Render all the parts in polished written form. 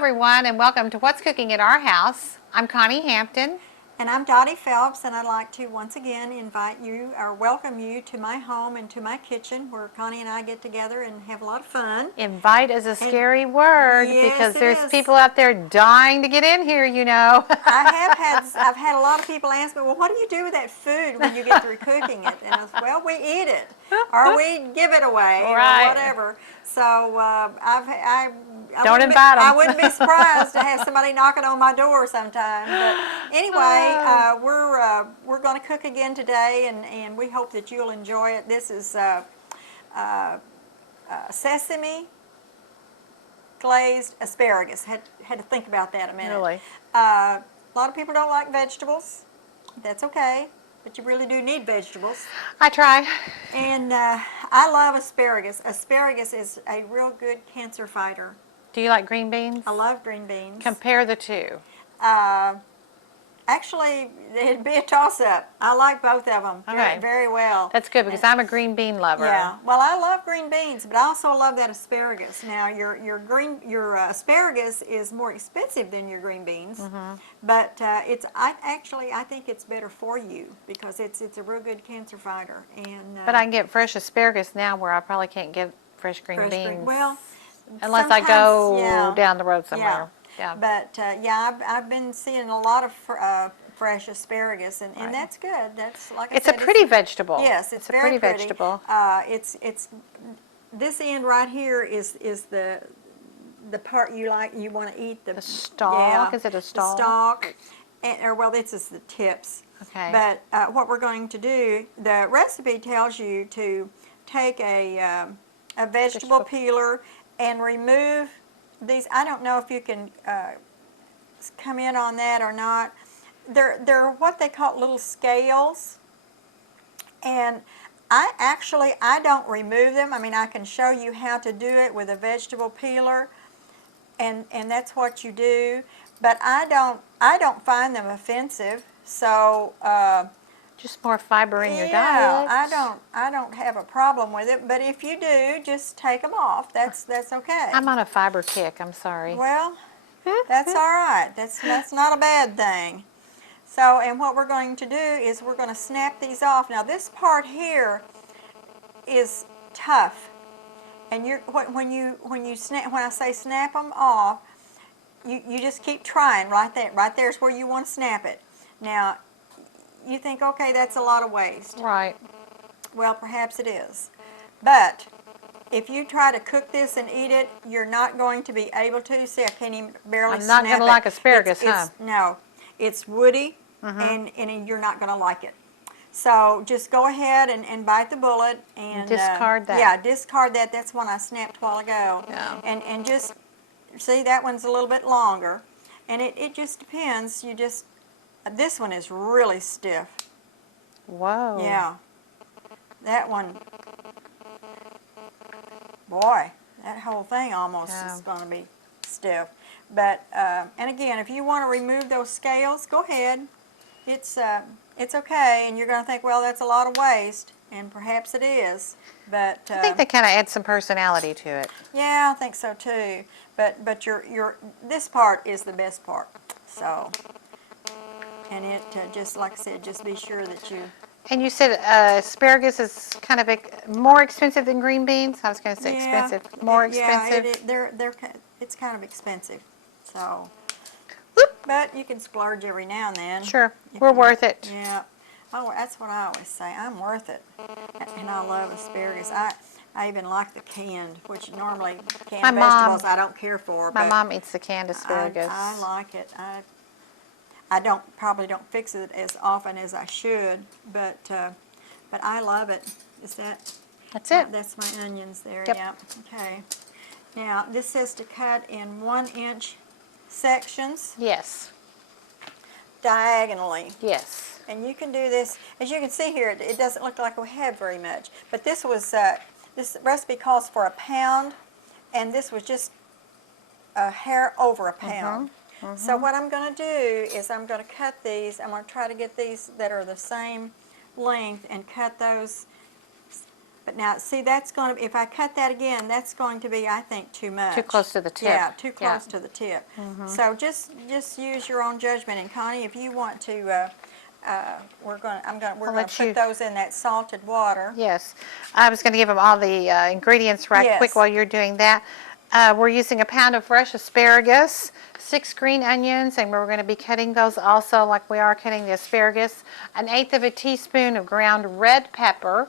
everyone, and welcome to What's Cooking at Our House. I'm Connie Hampton. And I'm Dottie Phelps, and I'd like to once again invite you or welcome you to my home and to my kitchen where Connie and I get together and have a lot of fun. Invite is a scary word because there's people out there dying to get in here, you know. I've had a lot of people ask me, well, what do you do with that food when you get through cooking it? And I said, well, we eat it or we give it away or whatever. So Don't invite them. I wouldn't be surprised to have somebody knocking on my door sometime. But anyway, we're going to cook again today, and we hope that you'll enjoy it. This is sesame glazed asparagus. Had to think about that a minute. Really? A lot of people don't like vegetables. That's okay, but you really do need vegetables. I try. And I love asparagus. Asparagus is a real good cancer fighter. Do you like green beans? I love green beans. Compare the two. Actually, it'd be a toss-up. I like both of them very well. That's good because I'm a green bean lover. Yeah, well, I love green beans, but I also love that asparagus. Now, your asparagus is more expensive than your green beans, but I think it's better for you because it's a real good cancer fighter. And but I can get fresh asparagus now where I probably can't get fresh green beans. Well, unless I go down the road somewhere. Yeah. But I've been seeing a lot of fresh asparagus, and that's good. That's like I said, it's a pretty vegetable. Yes, it's very pretty vegetable. It's this end right here is the part you want to eat. The stalk. Is it a stalk? The stalk, this is the tips. Okay. But what we're going to do, the recipe tells you to take a vegetable peeler and remove these. I don't know if you can come in on that or not. They're what they call little scales, and I don't remove them. I mean, I can show you how to do it with a vegetable peeler, and that's what you do. But I don't find them offensive. So just more fiber in your diet. I don't have a problem with it, but if you do, just take them off. That's okay. I'm on a fiber kick. I'm sorry. Well, that's all right. That's not a bad thing. So, and what we're going to do is we're going to snap these off. Now, this part here is tough, and when I say snap them off, you just keep trying right there. Right there's where you want to snap it. Now, you think, okay, that's a lot of waste. Right. Well, perhaps it is. But if you try to cook this and eat it, you're not going to be able to. See, I can't even barely snap it. I'm not going to like asparagus, No. It's woody, and you're not going to like it. So just go ahead and bite the bullet. And discard that. Yeah, discard that. That's one I snapped a while ago. Yeah. And just, see, that one's a little bit longer. And it just depends. This one is really stiff. Whoa. Yeah. That one, boy, that whole thing almost is going to be stiff. But, and again, if you want to remove those scales, go ahead. It's okay, and you're going to think, well, that's a lot of waste, and perhaps it is. But I think they kind of add some personality to it. Yeah, I think so too. But this part is the best part. So. And it, just like I said, just be sure that you... And you said asparagus is kind of more expensive than green beans? I was going to say expensive. More expensive? Yeah, it's kind of expensive. So, but you can splurge every now and then. Sure. We're worth it. Yeah. Oh, that's what I always say. I'm worth it. And I love asparagus. I even like the canned, which normally canned vegetables I don't care for. My mom eats the canned asparagus. I like it. I probably don't fix it as often as I should, but I love it. Is that? That's it. That's my onions there. Yep. Yeah. Okay. Now this says to cut in 1-inch sections. Yes. Diagonally. Yes. And you can do this. As you can see here, it doesn't look like we have very much. But this was this recipe calls for a pound, and this was just a hair over a pound. So what I'm going to do is I'm going to cut these. I'm going to try to get these that are the same length and cut those But now, see, that's going to, if I cut that again, that's going to be, I think, too much. Too close to the tip. Yeah, too close to the tip. So just use your own judgment. And Connie, if you want to, we're going to put those in that salted water. Yes. I was going to give them all the ingredients right quick Yes. while you're doing that. We're using a pound of fresh asparagus, 6 green onions, and we're going to be cutting those also like we are cutting the asparagus. 1/8 of a teaspoon of ground red pepper,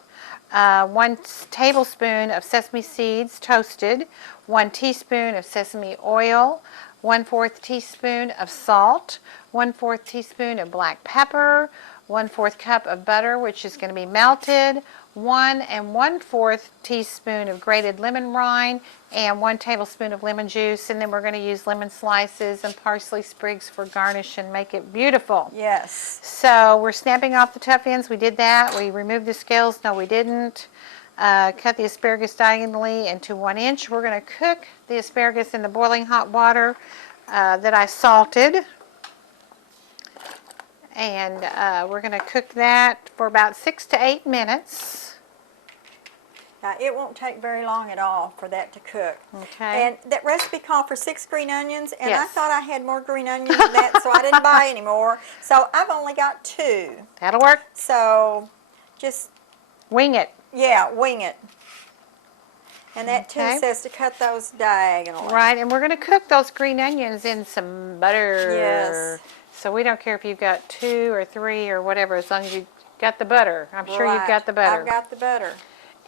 1 tablespoon of sesame seeds toasted, 1 teaspoon of sesame oil, 1/4 teaspoon of salt, 1/4 teaspoon of black pepper, 1/4 cup of butter, which is going to be melted, 1 1/4 teaspoon of grated lemon rind, and 1 tablespoon of lemon juice. And then we're going to use lemon slices and parsley sprigs for garnish and make it beautiful. Yes. So we're snapping off the tough ends. We did that. We removed the scales. No, we didn't. Cut the asparagus diagonally into 1 inch. We're going to cook the asparagus in the boiling hot water that I salted. And we're going to cook that for about 6 to 8 minutes. Now, it won't take very long at all for that to cook. Okay. And that recipe called for 6 green onions, and I Yes. thought I had more green onions than that, so I didn't buy any more. So I've only got 2. That'll work. So just, Wing it. yeah, wing it. And that Okay. too says to cut those diagonally. Right, and we're going to cook those green onions in some butter. Yes. So we don't care if you've got 2 or 3 or whatever, as long as you've got the butter. I'm sure you've Right. got the butter. I've got the butter.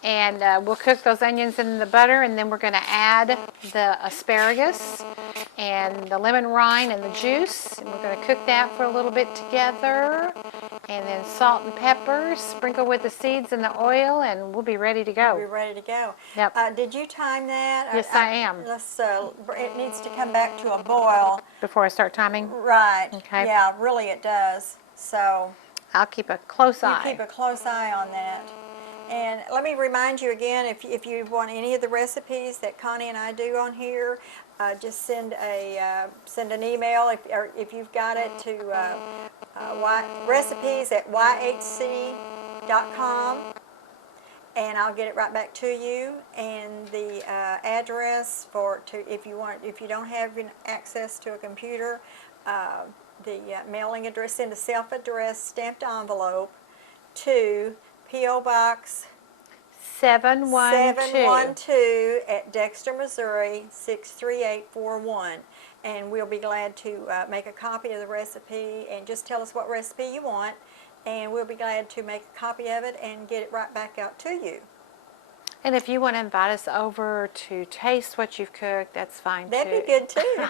And we'll cook those onions in the butter, and then we're going to add the asparagus and the lemon rind and the juice. And we're going to cook that for a little bit together. And then salt and pepper, sprinkle with the seeds and the oil, and we'll be ready to go. We're ready to go. Yep. Did you time that? Yes, I am. Let's. It needs to come back to a boil. Before I start timing, Right. Okay. Yeah, really it does. So I'll keep a close you eye. keep a close eye on that. And let me remind you again, if you want any of the recipes that Connie and I do on here, just send an email if you've got it to recipes at YHC.com, and I'll get it right back to you. And the address if you don't have access to a computer, the mailing address, send a self-addressed stamped envelope to P.O. Box 712 at Dexter, Missouri 63841. And we'll be glad to make a copy of the recipe, and just tell us what recipe you want, and we'll be glad to make a copy of it and get it right back out to you. And if you want to invite us over to taste what you've cooked, that's fine too. That'd be good too.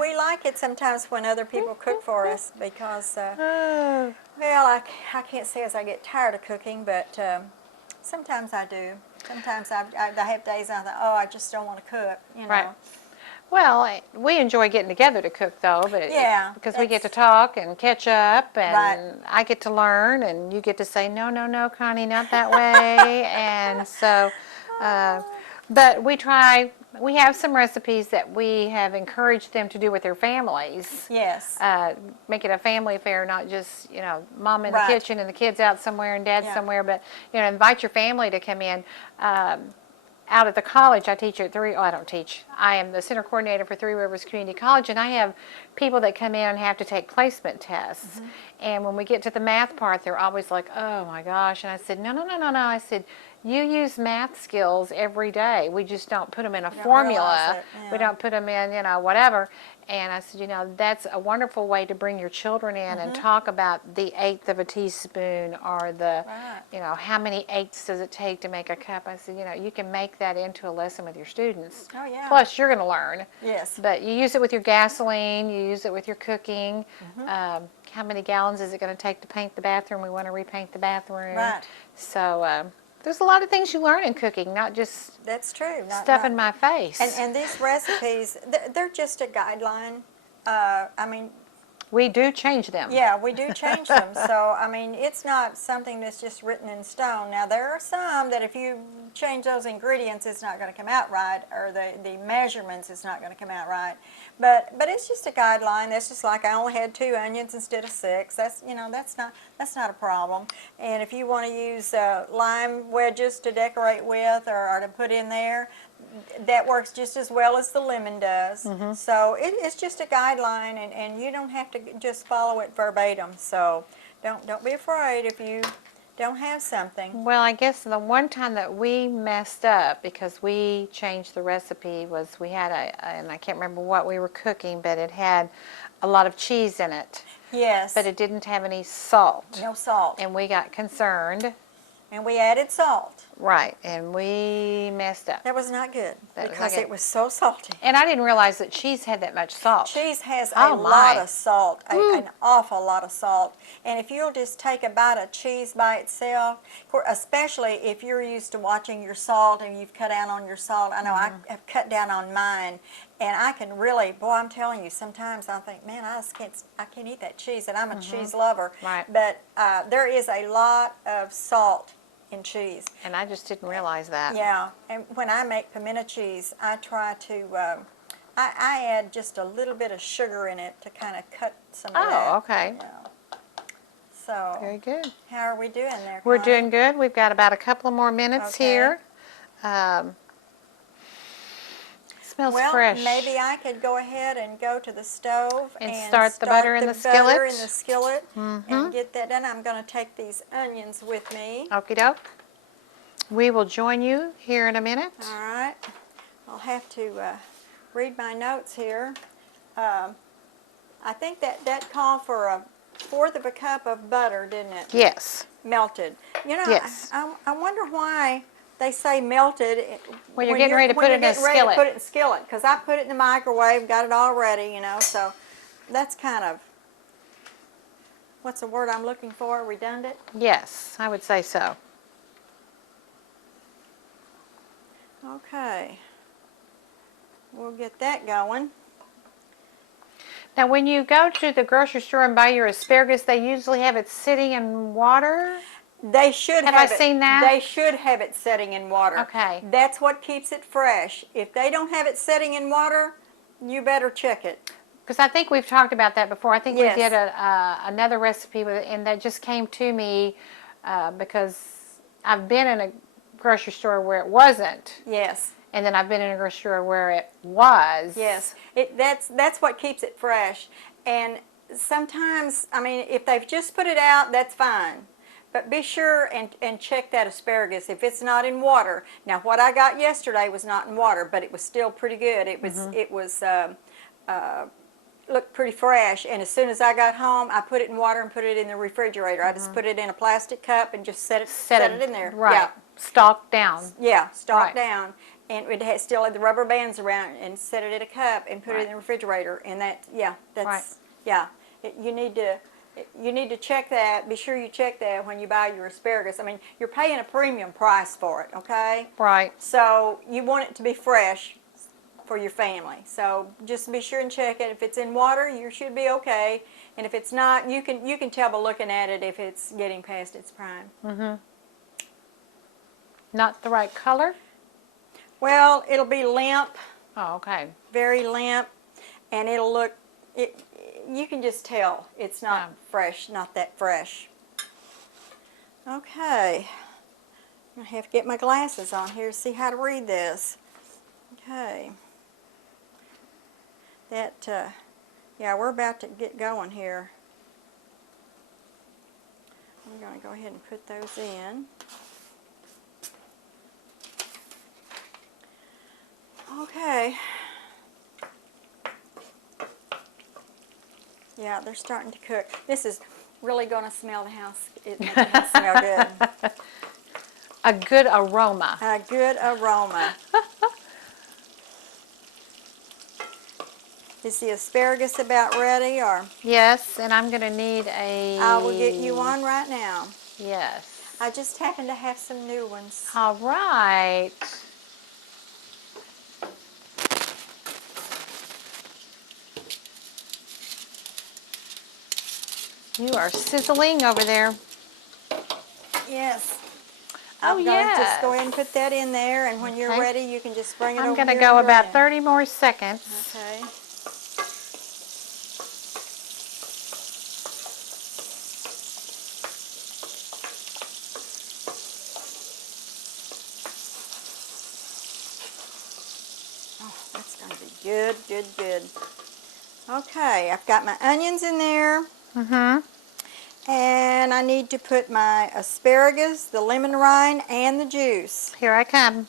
we like it sometimes when other people cook for us, because well, I can't say as I get tired of cooking, but sometimes I do. Sometimes I have days I thought, oh, I just don't want to cook, you know. Right. Well, we enjoy getting together to cook, though, but Yeah, because we get to talk and catch up, and Right. I get to learn, and you get to say, no, no, no, Connie, not that way, and so, but we have some recipes that we have encouraged them to do with their families. Yes. Make it a family affair, not just, mom in Right. the kitchen and the kids out somewhere and dad Yeah. somewhere, but, invite your family to come in. Out at the college, I teach at I don't teach. I am the center coordinator for Three Rivers Community College, and I have people that come in and have to take placement tests. Mm-hmm. And when we get to the math part, they're always like, oh my gosh. And I said, no, no, no, no, no. I said, you use math skills every day. We just don't put them in a Don't formula. realize it, yeah. We don't put them in, whatever. And I said, that's a wonderful way to bring your children in and talk about the 1/8 of a teaspoon, or the, Right. how many eighths does it take to make a cup. I said, you can make that into a lesson with your students. Oh, yeah. Plus, you're going to learn. Yes. But you use it with your gasoline, you use it with your cooking. How many gallons is it going to take to paint the bathroom? We want to repaint the bathroom. Right. So there's a lot of things you learn in cooking, not just That's true. stuff in my face. And these recipes, they're just a guideline. I mean, We do change them. Yeah, we do change them. So, I mean, it's not something that's just written in stone. Now, there are some that if you change those ingredients, it's not going to come out right, or the measurements, it's not going to come out right. But it's just a guideline. That's just like I only had 2 onions instead of 6. That's, you know, that's not a problem. And if you want to use lime wedges to decorate with or to put in there, that works just as well as the lemon does. So it's just a guideline, and you don't have to just follow it verbatim. So don't be afraid if you don't have something. Well, I guess the one time that we messed up because we changed the recipe was we had and I can't remember what we were cooking, but it had a lot of cheese in it. Yes. But it didn't have any salt. No salt. And we got concerned. And we added salt. Right, and we messed up. That was not good That was because not good. it was so salty. And I didn't realize that cheese had that much salt. Cheese has Oh, a lot my. of salt, an awful lot of salt. And if you'll just take a bite of cheese by itself, especially if you're used to watching your salt and you've cut down on your salt. I know I have cut down on mine, and I can really, boy, I'm telling you, sometimes I think, man, I can't eat that cheese, and I'm a cheese lover. Right. But there is a lot of salt in cheese. And I just didn't realize that. Yeah, and when I make pimento cheese, I try to, I add just a little bit of sugar in it to kind of cut some of that. Oh, okay. Yeah. So, Very good. how are we doing there, We're Connie? doing good. We've got about a couple of more minutes Okay. here. Smells Well, fresh. maybe I could go ahead and go to the stove And start the butter in the butter skillet. in the skillet and get that done. I'm going to take these onions with me. Okie doke. We will join you here in a minute. All right. I'll have to read my notes here. I think that called for a 1/4 of a cup of butter, didn't it? Yes. Melted. You know, Yes. I wonder why they say melted When you're getting ready to put it in a getting ready to skillet. put it in skillet, because I put it in the microwave, got it all ready, you know, so that's kind of, what's the word I'm looking for, redundant? Yes, I would say so. Okay. We'll get that going. Now, when you go to the grocery store and buy your asparagus, they usually have it sitting in water. They should Have have I it. seen that? They should have it setting in water. Okay. That's what keeps it fresh. If they don't have it setting in water, you better check it. Because I think we've talked about that before. I think Yes. we did another recipe with it, and that just came to me because I've been in a grocery store where it wasn't, Yes. and then I've been in a grocery store where it was. Yes. That's what keeps it fresh. And sometimes, I mean, if they've just put it out, that's fine. But be sure and check that asparagus if it's not in water. Now, what I got yesterday was not in water, but it was still pretty good. It was looked pretty fresh. And as soon as I got home, I put it in water and put it in the refrigerator. I just put it in a plastic cup and just set it in there. Right. Yeah. Stalk down. Yeah, stalk Right. down, and it still had the rubber bands around it, and set it in a cup and put it in the refrigerator. And that's Right. yeah. You need to check that. Be sure you check that when you buy your asparagus. I mean, you're paying a premium price for it, okay? Right. So you want it to be fresh for your family. So just be sure and check it. If it's in water, you should be okay. And if it's not, you can tell by looking at it if it's getting past its prime. Not the right color? Well, it'll be limp. Oh, okay. Very limp, and it'll look, you can just tell it's not fresh, not that fresh. Okay, I have to get my glasses on here to see how to read this. Okay, yeah, we're about to get going here. I'm going to go ahead and put those in. Okay. Yeah, they're starting to cook. This is really going to smell the house. It makes the house smell good. A good aroma. A good aroma. Is the asparagus about ready, or? Yes, and I'm going to need a... I will get you one right now. Yes. I just happen to have some new ones. All right. You are sizzling over there. Yes. Oh, I'm going to just go yes. ahead and put that in there, and when you're Okay. ready, you can just bring it I'm over going to here go and about drain. 30 more seconds. Okay. Oh, that's going to be good, good, good. Okay, I've got my onions in there. Mm-hmm. And I need to put my asparagus, the lemon rind, and the juice. Here I come.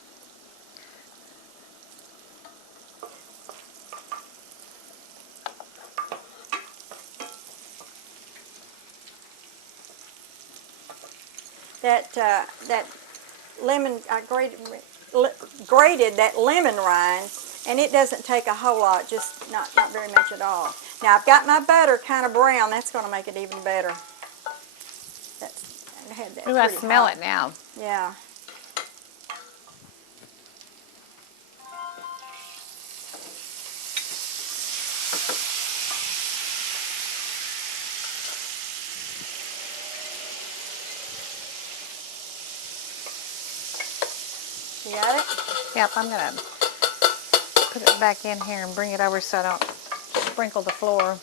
That lemon, I grated that lemon rind, and it doesn't take a whole lot, just not very much at all. Now I've got my butter kind of brown. That's going to make it even better. I had that Ooh, I pretty smell hot. it now. Yeah. You got it? Yep, I'm going to put it back in here and bring it over so I don't sprinkle the floor.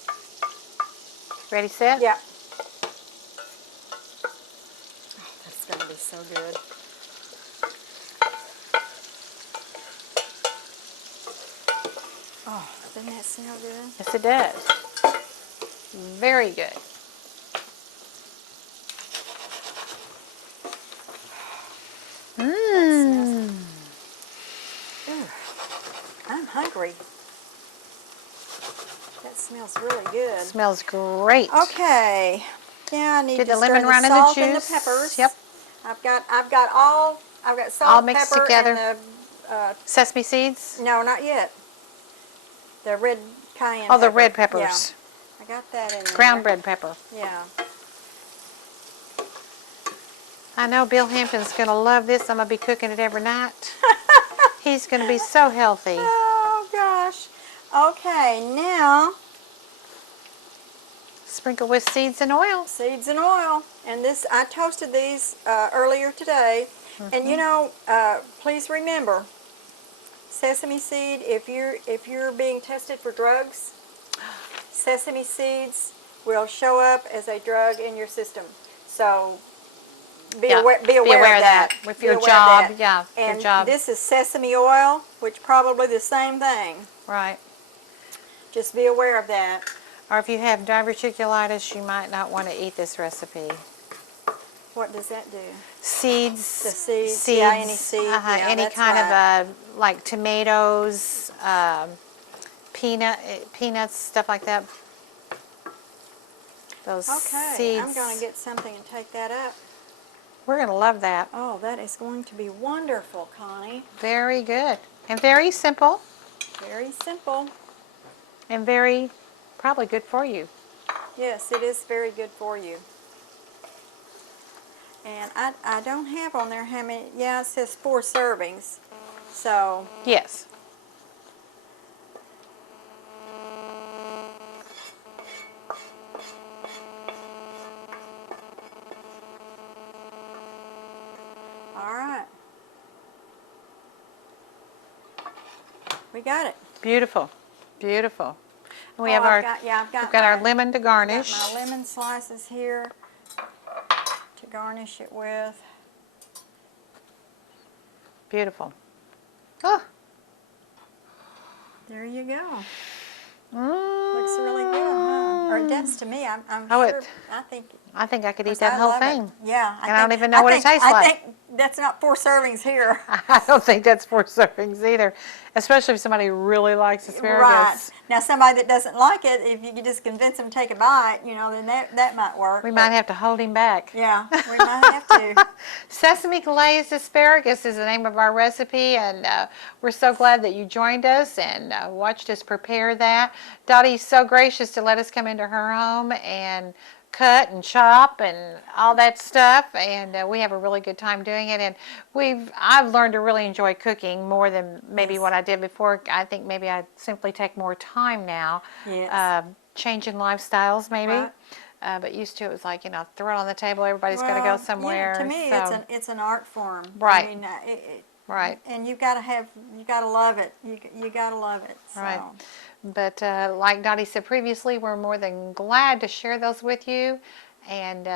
Ready, set? Yeah. Oh, that's going to be so good. Oh, doesn't that smell good? Yes, it does. Very good. That smells. Mmm. Ooh, I'm hungry. That smells really good. Smells great. Okay. Now I need Did to the stir lemon the rind and the salt and the juice? peppers. Yep. I've got All salt, mixed pepper, together. and the Sesame seeds? no, not yet. The red cayenne Oh, pepper. the red Yeah, peppers. I got that in there. Ground red pepper. Yeah. I know Bill Hampton's going to love this. I'm going to be cooking it every night. He's going to be so healthy. Oh gosh. Okay, now Sprinkle with seeds and oil. seeds and oil. And this, I toasted these earlier today. And you know, please remember, sesame seed, if you're being tested for drugs, sesame seeds will show up as a drug in your system. So be aware of that. With Be your aware of job, that. yeah, your And job. this is sesame oil, which probably the same thing. Right. Just be aware of that. Or if you have diverticulitis, you might not want to eat this recipe. What does that do? Seeds. The seeds, yeah, any seed, yeah, any that's kind right. of like tomatoes, peanuts, stuff like that. Those Okay, seeds. I'm going to get something and take that up. We're going to love that. Oh, that is going to be wonderful, Connie. Very good. And very simple. Very simple. And very probably good for you. Yes, it is very good for you. And I don't have on there how many, yeah, it says 4 servings. So, Yes. all right. We got it. Beautiful. Beautiful. And we Oh, have I've got our lemon to garnish. Got my lemon slices here to garnish it with. Beautiful. Oh. There you go. Mm. Looks really good, huh? Or it does to me. I'm Oh, sure. I think I could eat Because that I whole love it. thing. Yeah. And I don't even know what it tastes I like. think that's not 4 servings here. I don't think that's 4 servings either, especially if somebody really likes asparagus. Right. Now, somebody that doesn't like it, if you could just convince them to take a bite, you know, then that might work. We might have to hold him back. Yeah, we might have to. Sesame glazed asparagus is the name of our recipe, and we're so glad that you joined us and watched us prepare that. Dottie's so gracious to let us come into her home and cut and chop and all that stuff, and we have a really good time doing it. And I've learned to really enjoy cooking more than maybe Yes. what I did before. I think maybe I simply take more time now. Yes. Changing lifestyles maybe. Right. But used to it was like, throw it on the table, everybody's got to go somewhere. To me, so, it's an art form. Right. I mean, right, and you gotta love it. You gotta love it. So. right. But like Dottie said previously, we're more than glad to share those with you. And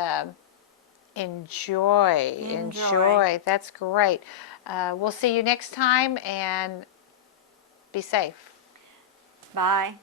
enjoy. That's great. We'll see you next time, and be safe. Bye.